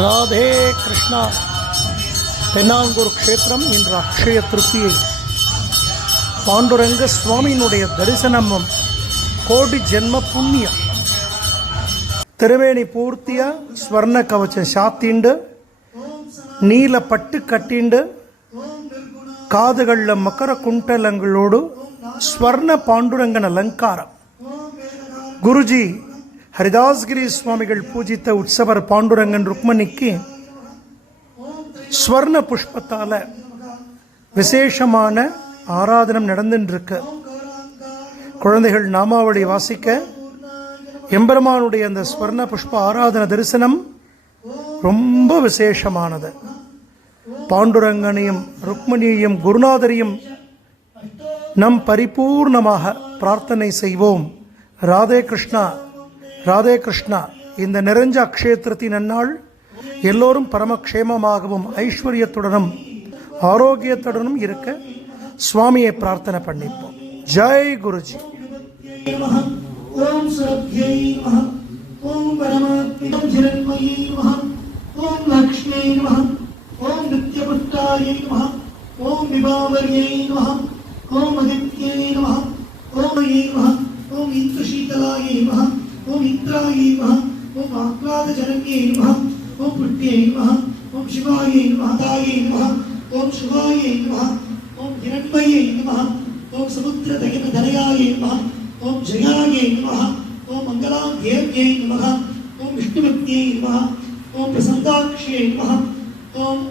ராதே கிருஷ்ணா. தென்னாங்கூர் க்ஷேத்திரம் இன்று அக்ஷய திருப்தியை. பாண்டுரங்க சுவாமியினுடைய தரிசனமும் கோடி ஜென்ம புண்ணியம். திருவேணி பூர்த்தியா ஸ்வர்ண கவச்சம் சாத்திண்டு, நீல பட்டு கட்டிண்டு, காதுகளில் மக்கர குண்டலங்களோடு ஸ்வர்ண பாண்டுரங்கன் அலங்காரம். குருஜி ஹரிதாஸ்கிரி சுவாமிகள் பூஜித்த உற்சவர் பாண்டுரங்கன் ருக்மணிக்கு ஸ்வர்ண புஷ்பத்தால விசேஷமான ஆராதனம் நடந்துருக்கு. குழந்தைகள் நாமாவளி வாசிக்க எம்பெருமானுடைய அந்த ஸ்வர்ண புஷ்ப ஆராதன தரிசனம் ரொம்ப விசேஷமானது. பாண்டுரங்கனையும் ருக்மணியையும் குருநாதரையும் நம் பரிபூர்ணமாக பிரார்த்தனை செய்வோம். ராதே கிருஷ்ணா, ராதே கிருஷ்ணா. இந்த நிறைஞ்ச அக்ஷய திருத்தி நன்னாள் எல்லோரும் பரமக்ஷேமமாகவும் ஐஸ்வர்யத்துடனும் ஆரோக்கியத்துடனும் இருக்க சுவாமியை பிரார்த்தனை பண்ணிப்போம். ஜெய் குருஜி. ஓம் சரத்யை நமஹ, ஓம் பரமாத்மஜிரண்மயே நமஹ, ஓம் லக்ஷ்மே நமஹ, ஓம் நித்யபுஷ்டாயை நமஹ, ஓம் விபாவர்யை நமஹ, ஓம் அதித்யை நமஹ, ஓம் யே நமஹ, ஓம் இந்திரசீதலாயை நமஹ, ஓம் இந்திராயை நமஹ, ஓம் ஆக்லாதஜனன்யை நமஹ, ஓம் புட்யை நமஹ, ஓம் சிவாயை நமஹ, தாயை நமஹ, ஓம் சிவாயை நமஹ, ஓம் ஹிரண்மயே நமஹ, ஓம் சமுத்திரதயனதனயாயை நமஹ, ஓம் ஜயாயை நமஹ, ஓம் மங்களாம் தேவ்யை நமஹ, ஓம் விஷ்ணுபக்தியை நமஹ, ஓம் பிரசந்தாக்ஷியை நமஹ, ஓம்